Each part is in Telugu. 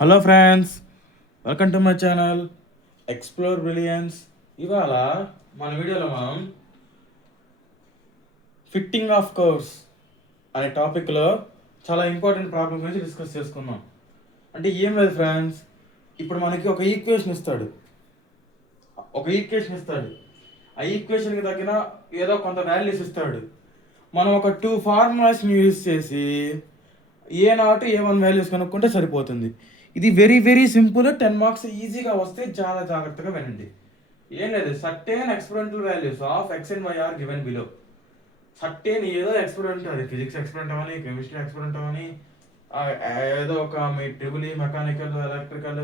Hello friends, welcome to my channel explore brilliance. ఇవాళ మన వీడియోలో మనం ఫిట్టింగ్ ఆఫ్ కర్వ్స్ అనే టాపిక్లో చాలా ఇంపార్టెంట్ ప్రాబ్లం గురించి డిస్కస్ చేసుకుందాం. అంటే ఏం లేదు ఫ్రెండ్స్, ఇప్పుడు మనకి ఒక ఈక్వేషన్ ఇస్తాడు. ఆ ఈక్వేషన్కి తగిన ఏదో కొంత వాల్యూస్ ఇస్తాడు. మనం ఒక 2 ఫార్ములాస్ని యూజ్ చేసి A0 A1 వాల్యూస్ కనుక్కుంటే సరిపోతుంది. ఇది వెరీ వెరీ సింపుల్. 10 మార్క్స్ ఈజీగా వస్తే చాలా జాగ్రత్తగా వినండి. ఏం లేదు, certain experimental values of x and y are given below. Certain ఏదో ఎక్స్పెరిమెంట్, అది ఫిజిక్స్ ఎక్స్పెరిమెంట్ అవని, కెమిస్ట్రీ ఎక్స్పెరిమెంట్ అవని, ఏదో ఒక మీ triple E mechanical, electrical,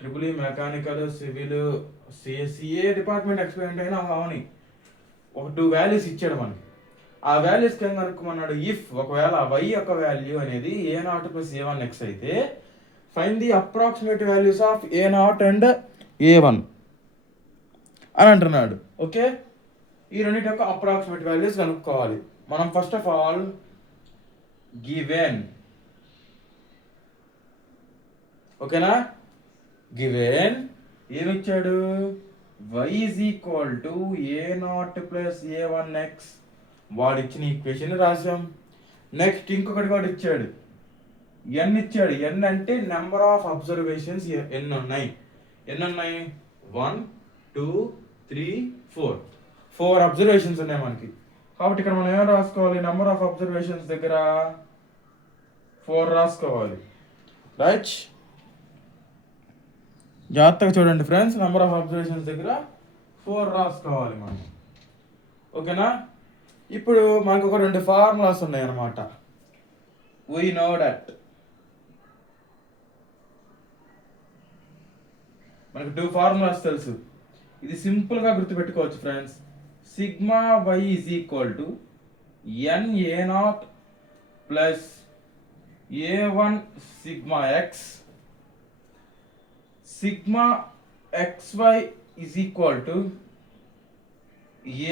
triple E mechanical, civil, CA department experiment అయినా అవని ఒక 2 వాల్యూస్ ఇచ్చాడు మనకి. ఆ వాల్యూస్ కింద అనుకోమన్నాడు. ఇఫ్ ఒకవేళ y యొక్క వాల్యూ అనేది A0 ప్లస్ A1 x అయితే find the approximate values of A0 and A1 అని అంటున్నాడు. ఓకే, ఈ రెండింటి యొక్క అప్రాక్సిమేట్ వాల్యూస్ కనుక్కోవాలి మనం. ఫస్ట్ ఆఫ్ ఆల్ గివెన్, ఓకేనా, గివెన్ ఏమిచ్చాడు? y is equal to A0 plus A1x. వాడు ఇచ్చిన ఈక్వేషన్ రాసాం. నెక్స్ట్ ఇంకొకటి కూడా ఇచ్చాడు, ఎన్ ఇచ్చాడు. ఎన్ అంటే నెంబర్ ఆఫ్ అబ్జర్వేషన్స్ ఎన్ని ఉన్నాయి? 1 2 3 4 4 అబ్జర్వేషన్స్ ఉన్నాయి మనకి. కాబట్టి ఇక్కడ మనం ఏం రాసుకోవాలి? నెంబర్ ఆఫ్ అబ్జర్వేషన్స్ దగ్గర 4 రాసుకోవాలి. రైట్, జాగ్రత్తగా చూడండి ఫ్రెండ్స్. నెంబర్ ఆఫ్ అబ్జర్వేషన్స్ దగ్గర 4 రాసుకోవాలి మనం. ఓకేనా, ఇప్పుడు మనకు ఒక 2 ఫార్ములాస్ ఉన్నాయి అన్నమాట. వీ నో దట్ మనకు 2 ఫార్ములాస్ తెలుసు. ఇది సింపుల్గా గుర్తుపెట్టుకోవచ్చు friends. Sigma y is equal to NA0 plus A1 sigma x. Sigma XY is equal to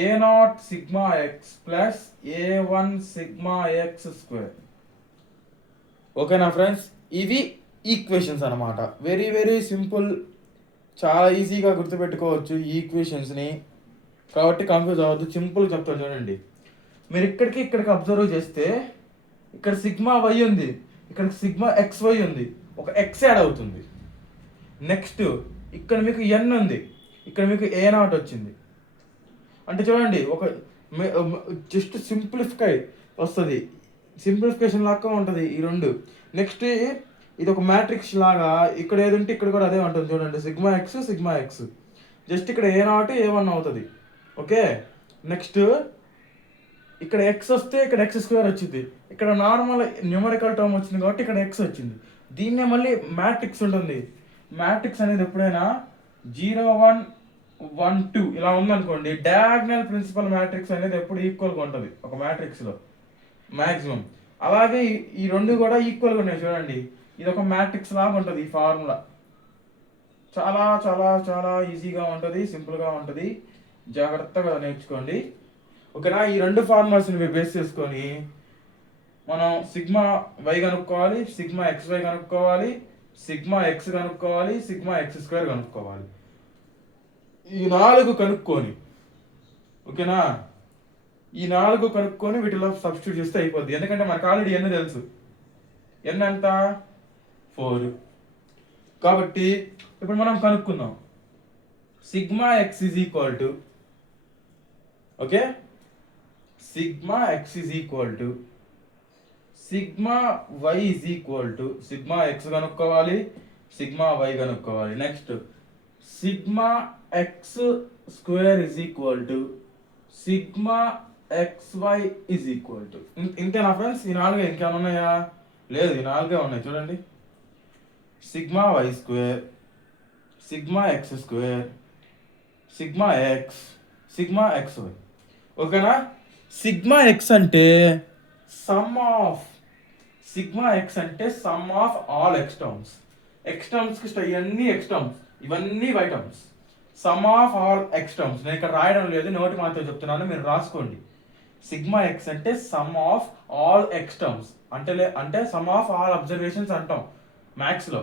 A0 sigma x plus A1 sigma x square. ఓకేనా ఫ్రెండ్స్, ఇవి ఈక్వేషన్స్ అనమాట. వెరీ వెరీ సింపుల్, చాలా ఈజీగా గుర్తుపెట్టుకోవచ్చు ఈ ఈక్వేషన్స్ని. కాబట్టి కన్ఫ్యూజ్ అవ్వద్దు, సింపుల్ చెప్తాను చూడండి. మీరు ఇక్కడికి అబ్జర్వ్ చేస్తే ఇక్కడ సిగ్మా వై ఉంది, ఇక్కడ సిగ్మా XY ఉంది, ఒక ఎక్స్ యాడ్ అవుతుంది. నెక్స్ట్ ఇక్కడ మీకు ఎన్ ఉంది, ఇక్కడ మీకు A0 వచ్చింది. అంటే చూడండి, ఒక జస్ట్ సింప్లిఫై వస్తుంది, సింప్లిఫికేషన్ లాగా ఉంటుంది ఈ రెండు. నెక్స్ట్ ఇది ఒక మ్యాట్రిక్స్ లాగా, ఇక్కడ ఏది ఉంటే ఇక్కడ కూడా అదే ఉంటుంది చూడండి. సిగ్మా ఎక్స్ జస్ట్ ఇక్కడ A0 A1 అవుతుంది. ఓకే, నెక్స్ట్ ఇక్కడ ఎక్స్ వస్తే ఇక్కడ ఎక్స్ స్క్వేర్ వచ్చింది. ఇక్కడ నార్మల్ న్యూమరికల్ టర్మ్ వచ్చింది కాబట్టి ఇక్కడ ఎక్స్ వచ్చింది. దీన్నే మళ్ళీ మ్యాట్రిక్స్ ఉంటుంది. మ్యాట్రిక్స్ అనేది ఎప్పుడైనా 0 1 1 2 ఇలా ఉందనుకోండి, డయాగ్నల్ ప్రిన్సిపల్ మ్యాట్రిక్స్ అనేది ఎప్పుడు ఈక్వల్గా ఉంటుంది ఒక మ్యాట్రిక్స్లో మ్యాక్సిమం. అలాగే ఈ రెండు కూడా ఈక్వల్గా ఉన్నాయి చూడండి. ఇది ఒక మ్యాట్రిక్స్ లాగా ఉంటుంది. ఈ ఫార్ములా చాలా చాలా చాలా ఈజీగా ఉంటుంది, సింపుల్గా ఉంటుంది. జాగ్రత్తగా నేర్చుకోండి. ఓకేనా, ఈ 2 ఫార్ములాస్ని బేస్ చేసుకొని మనం సిగ్మా వై కనుక్కోవాలి, సిగ్మా XY కనుక్కోవాలి, సిగ్మా ఎక్స్ కనుక్కోవాలి, సిగ్మా ఎక్స్ స్క్వేర్ కనుక్కోవాలి. ఈ 4 కనుక్కొని, ఓకేనా, ఈ 4 కనుక్కొని వీటిలో సబ్స్టిట్యూట్ చేస్తే అయిపోద్ది. ఎందుకంటే మనకు ఆల్రెడీ ఎన్ని తెలుసు. ఎన్ ఎంత? 4. కాబట్టి ఇప్పుడు మనం కనుక్కుందాం. Sigma x is equal to, okay, sigma x is equal to sigma y is equal to sigma X కనుక్కోవాలి, సిగ్మా వై కనుక్కోవాలి. Next sigma x square is equal to sigma XY is equal to. ఇంతేనా ఫ్రెండ్స్? ఈ 4 ఇంకేమైనా ఉన్నాయా? లేదు, ఈ 4 ఉన్నాయి చూడండి. Sigma y square, sigma x square, sigma x, sigma XY. ఓకేనా, సిగ్మా ఎక్స్ అంటే సమ్ ఆఫ్, సిగ్మా ఎక్స్ అంటే సమ్ ఆఫ్ ఆల్ ఎక్స్ టర్మ్స్కి ఇవన్నీ ఎక్స్ టర్మ్స్, ఇవన్నీ y terms. Sum of all x terms. నేను ఇక్కడ రాయడం లేదు, నోటి మాత్రం చెప్తున్నాను, మీరు రాసుకోండి. సిగ్మా ఎక్స్ అంటే sum of all x terms అంటే సమ్ ఆఫ్ ఆల్ అబ్జర్వేషన్స్ అంటాం. మ్యాథ్స్లో.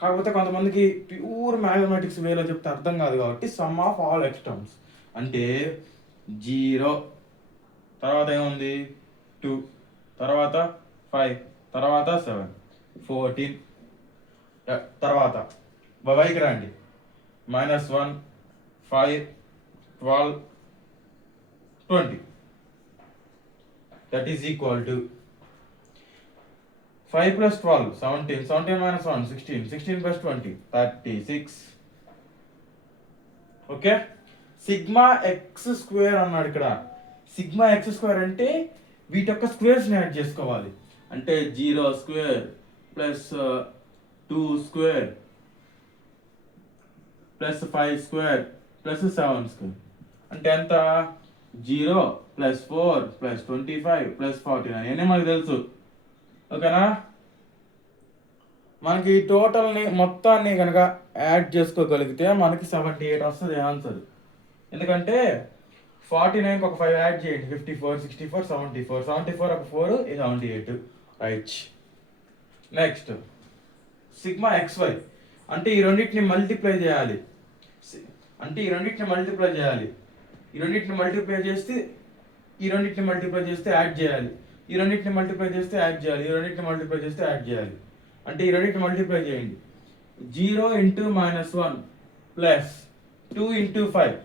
కాకపోతే కొంతమందికి ప్యూర్ మ్యాథమెటిక్స్ వేలో చెప్తే అర్థం కాదు కాబట్టి some of all x terms అంటే 0, తర్వాత ఏముంది 2, తర్వాత 5, తర్వాత 7, 14, తర్వాత వైకి రండి -1, 5, 12, 20. That is equal to 5 plus 12, 17, 17 minus 1, 16, 16 plus 20, 36. Okay, sigma x square అన్నాడు ఇక్కడ. సిగ్మా ఎక్స్ స్క్వేర్ అంటే వీటి యొక్క స్క్వేర్స్ని యాడ్ చేసుకోవాలి. అంటే 0 square plus 2 square plus 5 square plus 7 square అంటే ఎంత? 0 ప్లస్ 4 ప్లస్ 25 ప్లస్ 49 అన్నీ మనకు తెలుసు. ఓకేనా? మనకి టోటల్ని మొత్తాన్ని కనుక యాడ్ చేసుకోగలిగితే మనకి 78 వస్తుంది ఆన్సర్. ఎందుకంటే 49కి ఒక 5 యాడ్ చేయండి, 54, 64, 74, 74 ఒక 4 78. రైట్. నెక్స్ట్ సిగ్మా XY అంటే ఈ రెండింటిని మల్టిప్లై చేయాలి. ఈ రెండింటిని మల్టిప్లై చేస్తే ఈ రెండింటిని మల్టిప్లై చేస్తే యాడ్ చేయాలి. ఈ రెండింటిని మల్టిప్లై చేస్తే యాడ్ చేయాలి. ఈ రెండింటిని మల్టిప్లై చేస్తే యాడ్ చేయాలి. అంటే ఈ రెండింటిని మల్టిప్లై చేయండి. 0 × -1 plus 2 × 5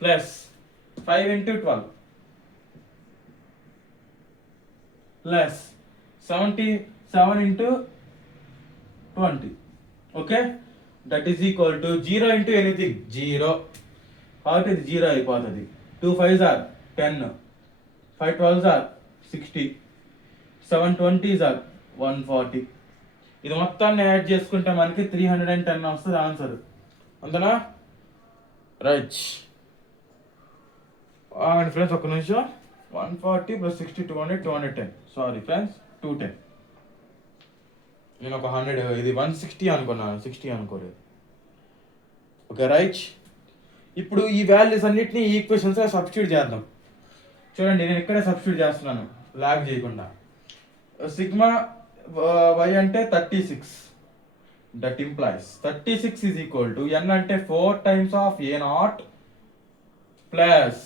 plus 5 × 12 plus 77 × 20. Okay, that is equal to 0 × anything 0 కాబట్టి ఇది 0 అయిపోతుంది. 2 5s are 10, 5 12s are 60, 7 20s are 140. ఇది మొత్తాన్ని యాడ్ చేసుకుంటే మనకి 310 వస్తుంది ఆన్సర్. అంతేనా? రైట్. ఫ్రెండ్స్ ఒక్క నిమిషం. 140 + 60 200 210. Sorry friends 210. నేను ఒక 100 ఇది 160 అనుకున్నాను, 60 అనుకోలేదు. Okay right. ఇప్పుడు ఈ వాల్యూస్ అన్నిటిని ఈక్వేషన్స్లో సబ్స్టిట్యూట్ చేద్దాం. చూడండి, నేను ఇక్కడే సబ్స్టిట్యూట్ చేస్తున్నాను లాగ్ చేయకుండా. సిగ్మా y అంటే 36. That implies 36 is equal to n అంటే 4 times of a0 plus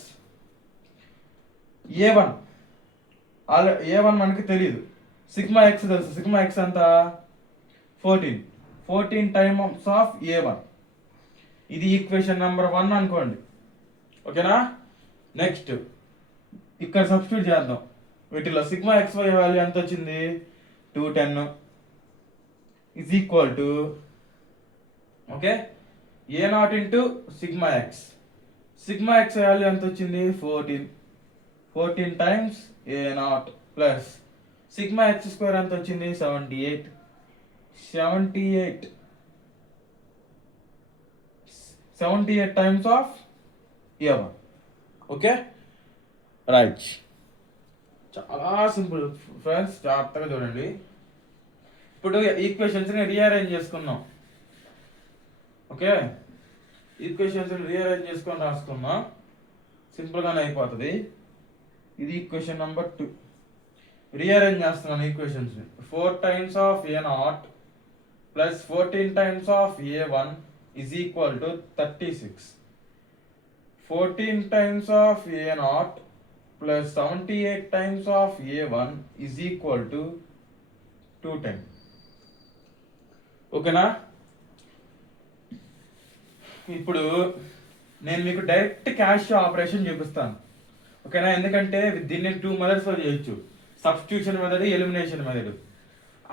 a1. a1 మనకి తెలియదు, సిగ్మా x తెలుసు. సిగ్మా x అంతా 14 టైమ్స్ ఆఫ్ a1. ఇది ఈక్వేషన్ నెంబర్ 1 అనుకోండి. ఓకేనా? నెక్స్ట్ ఇక్కడ సబ్స్టిట్యూట్ చేద్దాం. వీటిలో సిగ్మా XY వాల్యూ ఎంత వచ్చింది? 210 is equal to okay a0 into sigma x. Sigma x value ఎంత వచ్చింది? 14 times a0 plus sigma x square ఎంత వచ్చింది? 78 times of a1. Okay right. చాలా సింపుల్ ఫ్రెండ్స్, జాగ్రత్తగా చూడండి. ఇప్పుడు ఈక్వేషన్స్ని రీఅరేంజ్ చేసుకున్నాం. ఓకే, ఈక్వేషన్స్ని రీఅరేంజ్ చేసుకొని రాసుకున్నాం, సింపుల్గానే అయిపోతుంది. ఇది ఈక్వేషన్ నెంబర్ 2. రీఅరేంజ్ చేస్తున్నాను ఈక్వేషన్స్ని. 4 times of a0 plus 14 times of a1 is equal to 36. 14 times of a0 plus 78 times of a1 is equal to 210. ఓకేనా? ఇప్పుడు నేను మీకు డైరెక్ట్ క్యాష్ ఆపరేషన్ చూపిస్తాను. ఓకేనా? ఎందుకంటే దీన్ని 2 మెథడ్స్లో చేయొచ్చు. Substitution method, elimination method.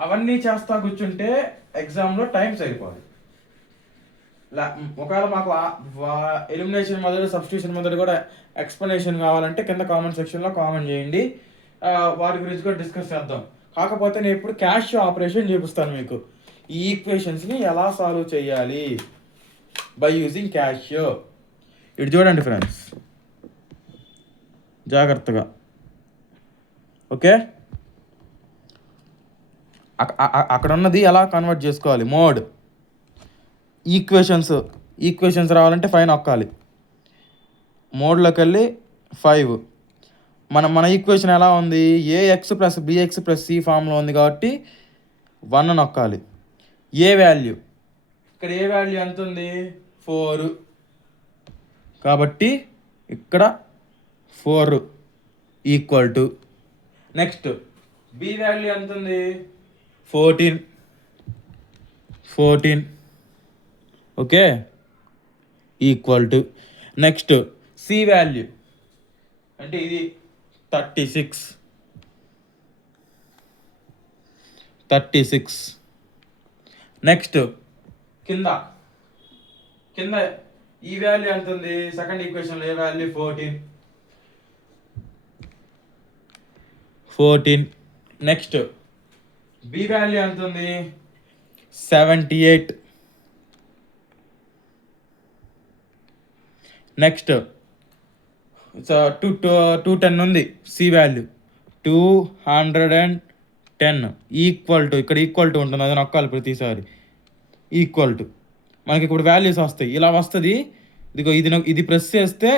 అవన్నీ చేస్తా కూర్చుంటే ఎగ్జామ్లో టైం సరిపోదు. ఒకవేళ మాకు ఎలిమినేషన్ మెథడ్, సబ్స్టిట్యూషన్ మెథడ్ కూడా ఎక్స్ప్లెనేషన్ కావాలంటే కింద కామెంట్ సెక్షన్లో కామెంట్ చేయండి, వాటి గురించి కూడా డిస్కస్ చేద్దాం. కాకపోతే నేను ఇప్పుడు క్యాష్ ఆపరేషన్ చూపిస్తాను మీకు. ఈ ఈక్వేషన్స్ని ఎలా సాల్వ్ చేయాలి బై యూజింగ్ క్యాష్. ఇటు చూడండి ఫ్రెండ్స్ జాగ్రత్తగా. ఓకే, అక్కడ ఉన్నది ఎలా కన్వర్ట్ చేసుకోవాలి. మోడ్ ఈక్వేషన్స్ రావాలంటే 5 నొక్కాలి. మోడ్లోకి వెళ్ళి 5 మన ఈక్వేషన్ ఎలా ఉంది, a x plus b x plus c ఫామ్లో ఉంది కాబట్టి 1 నొక్కాలి. ఏ వాల్యూ, ఇక్కడ ఏ వాల్యూ ఎంత ఉంది, 4, కాబట్టి ఇక్కడ 4 equal to, next b value ఎంత ఉంది, 14, okay, equal to, next c value అంటే ఇది 36, నెక్స్ట్ కింద ఈ వాల్యూ ఎంత ఉంది, సెకండ్ ఈక్వేషన్లో a value, 14, next b value ఎంత ఉంది, 78, నెక్స్ట్ 210 ఉంది సి వాల్యూ, 210 ఈక్వల్ టు, ఇక్కడ ఈక్వల్ టు ఉంటుంది, అది నొక్కాలి ప్రతిసారి, ఈక్వల్ టు, మనకి ఇప్పుడు వాల్యూస్ వస్తాయి, ఇలా వస్తుంది, ఇదిగో ఇది ప్రెస్ చేస్తే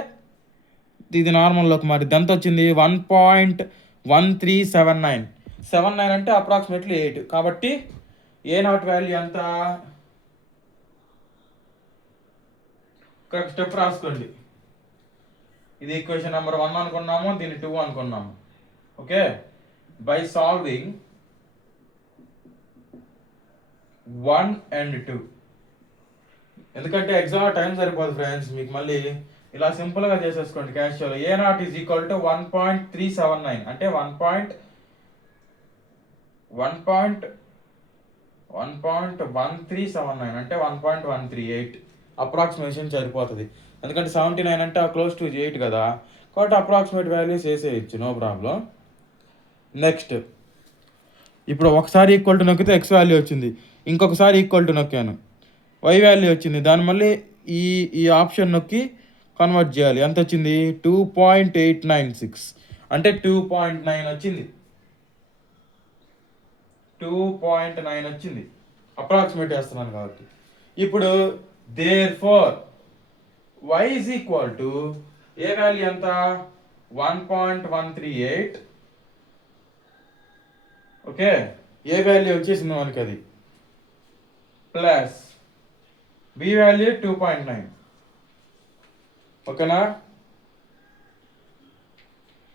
ఇది నార్మల్లోకి మారింది, ఎంత వచ్చింది, 1.1379 అంటే అప్రాక్సిమేట్లీ 8, కాబట్టి ఏ నాట్ వాల్యూ ఎంత, ఒక స్టెప్ రాసుకోండి, ఇది ఈక్వేషన్ నెంబర్ 1 అనుకున్నాము, దీన్ని 2 అనుకున్నాము, ఓకే, బై సాల్వింగ్ 1 and 2, ఎందుకంటే ఎగ్జామ్ టైం సరిపోదు ఫ్రెండ్స్, మీకు మళ్ళీ ఇలా సింపుల్గా చేసేసుకోండి casual. A not is equal to 1.379 అంటే 1.1379 అంటే 1.138 అప్రాక్సిమేషన్ సరిపోతుంది, ఎందుకంటే 79 అంటే క్లోజ్ టు 8 కదా, కాబట్టి అప్రాక్సిమేట్ వాల్యూస్ వేసేయచ్చు, నో ప్రాబ్లం. నెక్స్ట్ ఇప్పుడు ఒకసారి ఈక్వల్ టు నొక్కితే ఎక్స్ వాల్యూ వచ్చింది, ఇంకొకసారి ఈక్వల్ టు నొక్కాను, వై వాల్యూ వచ్చింది, దాన్ని మళ్ళీ ఈ ఆప్షన్ నొక్కి కన్వర్ట్ చేయాలి, ఎంత వచ్చింది, 2.896 అంటే 2.9 వచ్చింది, 2.9 వచ్చింది, అప్రాక్సిమేట్ వేస్తున్నాను కాబట్టి. ఇప్పుడు therefore y is equal to A value ఎంత, 1.138, ఓకే, ఏ వాల్యూ వచ్చేసింది మనకి అది, ప్లస్ బి వాల్యూ 2.9, ఓకేనా,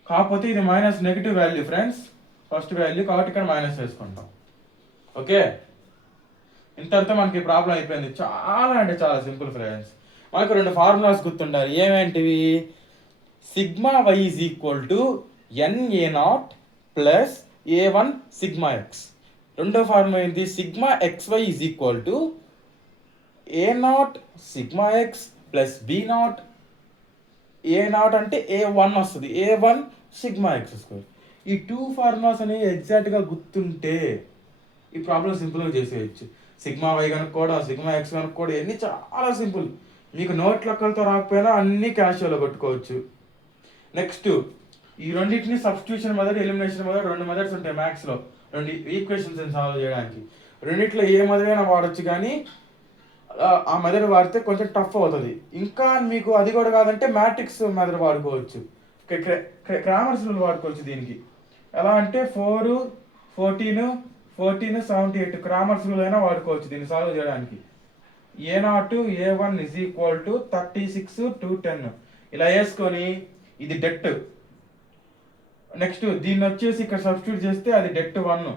కాకపోతే ఇది minus negative value friends, first value కాబట్టి ఇక్కడ మైనస్ వేసుకుంటాం, ఓకే. ఇంతటితో మనకి ప్రాబ్లం అయిపోయింది, చాలా అంటే చాలా సింపుల్ ఫ్రెండ్స్. మనకు 2 ఫార్ములాస్ గుర్తుండాలి, ఏమేంటివి, sigma y is equal to NA0 plus A1 sigma x, రెండో ఫార్ములా ఏంటి, sigma XY is equal to A0 sigma x plus B0, A0 అంటే A1 వస్తుంది, A1 సిగ్మా ఎక్స్ స్క్వేర్. ఈ 2 ఫార్ములాస్ అనేవి ఎగ్జాక్ట్గా గుర్తుంటే ఈ ప్రాబ్లం సింపుల్గా చేసేయచ్చు. సిగ్మా వై కనుక్కోవడం, సిగ్మా ఎక్స్ కనుక్కోవడం, ఇవన్నీ చాలా సింపుల్, మీకు నోట్ లెక్కలతో రాకపోయినా అన్నీ క్యాషువల్గా కొట్టుకోవచ్చు. నెక్స్ట్ ఈ రెండింటిని substitution method, elimination method, 2 methods ఉంటాయి మ్యాథ్స్లో, 2 ఈక్వేషన్స్ సాల్వ్ చేయడానికి. రెండిట్లో ఏ మెథడ్ అయినా వాడచ్చు, కానీ ఆ మెథడ్ వాడితే కొంచెం టఫ్ అవుతుంది. ఇంకా మీకు అది కూడా కాదంటే మ్యాట్రిక్స్ మెథడ్ వాడుకోవచ్చు, క్రామర్స్ రూల్ వాడుకోవచ్చు దీనికి. ఎలా అంటే 4, 14, 78 క్రామర్స్ రూల్ అయినా వాడుకోవచ్చు దీన్ని సాల్వ్ చేయడానికి. A0 A1 is equal to 36 210 ఇలా వేసుకొని, ఇది డెట్, నెక్స్ట్ దీన్ని వచ్చేసి ఇక్కడ సబ్స్టిట్యూట్ చేస్తే అది డెట్ 1,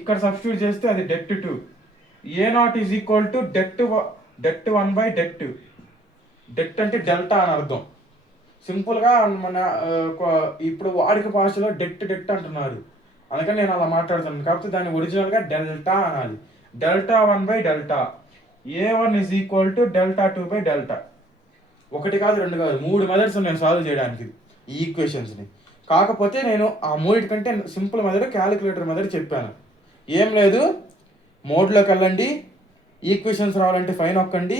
ఇక్కడ సబ్స్టిట్యూట్ చేస్తే అది debt 2. A0 is equal to debt 1 by det, debt అంటే డెల్టా అని అర్థం. సింపుల్గా మన ఇప్పుడు వాడిక భాషలో డెట్ అంటున్నారు, అందుకని నేను అలా మాట్లాడుతున్నాను, కాకపోతే దాన్ని ఒరిజినల్గా డెల్టా అనాలి, delta 1 by delta. A1 is equal to delta 2 by delta. 1 కాదు 2 కాదు 3 మెథడ్స్ నేను సాల్వ్ చేయడానికి ఈ ఈక్వేషన్స్ని. కాకపోతే నేను ఆ 3 కంటే సింపుల్ మెథడ్ క్యాలిక్యులేటర్ మెథడ్ చెప్పాను. ఏం లేదు, మోడ్లోకి వెళ్ళండి, ఈక్వేషన్స్ రావాలంటే 5 నొక్కండి,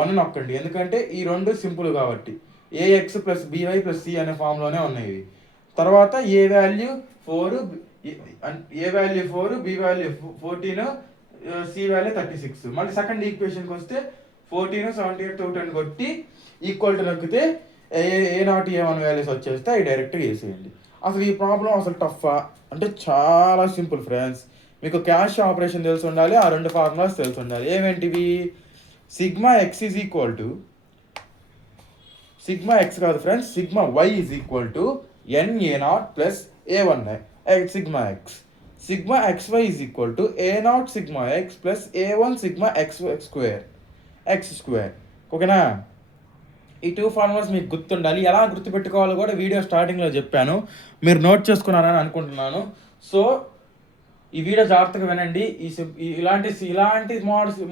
1 నొక్కండి, ఎందుకంటే ఈ 2 సింపుల్ కాబట్టి. AX plus BY plus C అనే ఫామ్లోనే ఉన్నాయి ఇవి. తర్వాత A value 4, B value 14, C value 36. మళ్ళీ సెకండ్ ఈక్వేషన్కి వస్తే 14, 78, 210 కొట్టి ఈక్వల్ టు నొక్కితే A0 A1 వాల్యూస్ వచ్చేస్తే అవి డైరెక్ట్గా వేసేయండి. అసలు ఈ ప్రాబ్లం అసలు టఫా అంటే చాలా సింపుల్ ఫ్రెండ్స్. మీకు క్యాష్ ఆపరేషన్ తెలిసి ఉండాలి, ఆ 2 ఫార్ములాస్ తెలిసి ఉండాలి. ఏమేంటివి? Sigma x is equal to sigma x కాదు friends, sigma y is equal to NA0 plus A1 sigma x. Sigma XY is equal to A0 sigma x plus A1 sigma x square. ఓకేనా? ఈ 2 ఫార్ములాస్ మీకు గుర్తుండాలి. ఎలా గుర్తుపెట్టుకోవాలో కూడా వీడియో స్టార్టింగ్లో చెప్పాను, మీరు నోట్ చేసుకున్నారని అనుకుంటున్నాను. సో ఈ వీడియో జాగ్రత్తగా వినండి. ఇలాంటి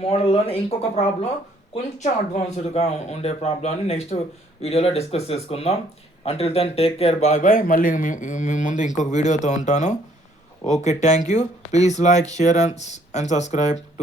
మోడల్లోనే ఇంకొక ప్రాబ్లం, కొంచెం అడ్వాన్స్డ్గా ఉండే ప్రాబ్లమ్ని నెక్స్ట్ వీడియోలో డిస్కస్ చేసుకుందాం. Until then take care, bye bye. మళ్ళీ మీ ముందు ఇంకొక వీడియోతో ఉంటాను. Okay, thank you. Please like, share and subscribe to my